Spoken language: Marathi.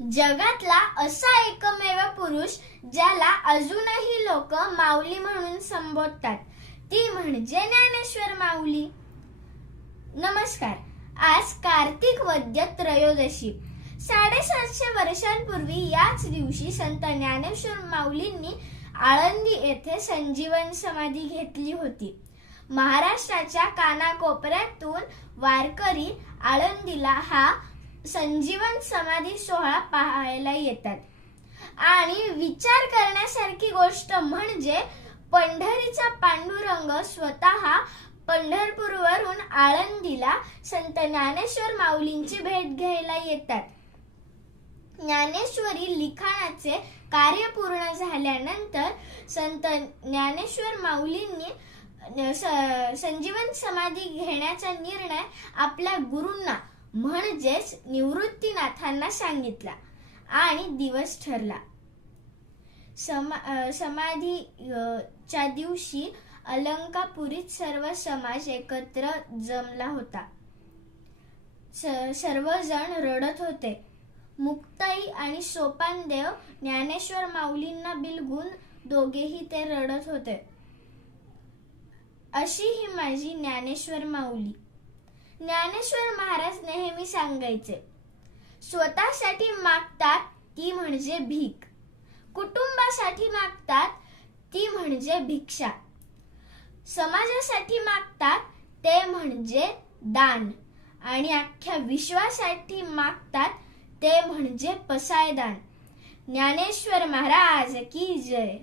जगातला असा एकमेव पुरुष ज्याला अजूनही लोक माऊली म्हणून संबोधतात ती म्हणजे ज्ञानेश्वर माऊली. नमस्कार. आज कार्तिक वद्य त्रयोदशी. 750 वर्षांपूर्वी याच दिवशी संत ज्ञानेश्वर माऊलींनी आळंदी येथे संजीवन समाधी घेतली होती. महाराष्ट्राच्या कानाकोपऱ्यातून वारकरी आळंदीला हा संजीवन समाधी सोहळा पाहायला येतात. आणि विचार करण्यासारखी गोष्ट म्हणजे पंढरीचा पांडुरंग स्वतः पंढरपूरवरून आळंदीला संत ज्ञानेश्वर माऊलींची भेट घ्यायला येतात. ज्ञानेश्वरी लिखाणाचे कार्य पूर्ण झाल्यानंतर संत ज्ञानेश्वर माऊलींनी संजीवन समाधी घेण्याचा निर्णय आपल्या गुरूंना म्हणजेच निवृत्तीनाथांना सांगितला आणि दिवस ठरला. समाधीच्या दिवशी अलंकापुरीत सर्व समाज एकत्र जमला होता. सर्वजण रडत होते. मुक्ताई आणि सोपानदेव ज्ञानेश्वर माऊलींना बिलगून दोघेही ते रडत होते. अशी ही माझी ज्ञानेश्वर माऊली. ज्ञानेश्वर महाराज नेहमी सांगायचे, स्वतःसाठी मागतात ती म्हणजे भीक, कुटुंबासाठी मागतात ती म्हणजे भिक्षा, समाजासाठी मागतात ते म्हणजे दान आणि अख्ख्या विश्वासाठी मागतात ते म्हणजे पसायदान. ज्ञानेश्वर महाराज की जय.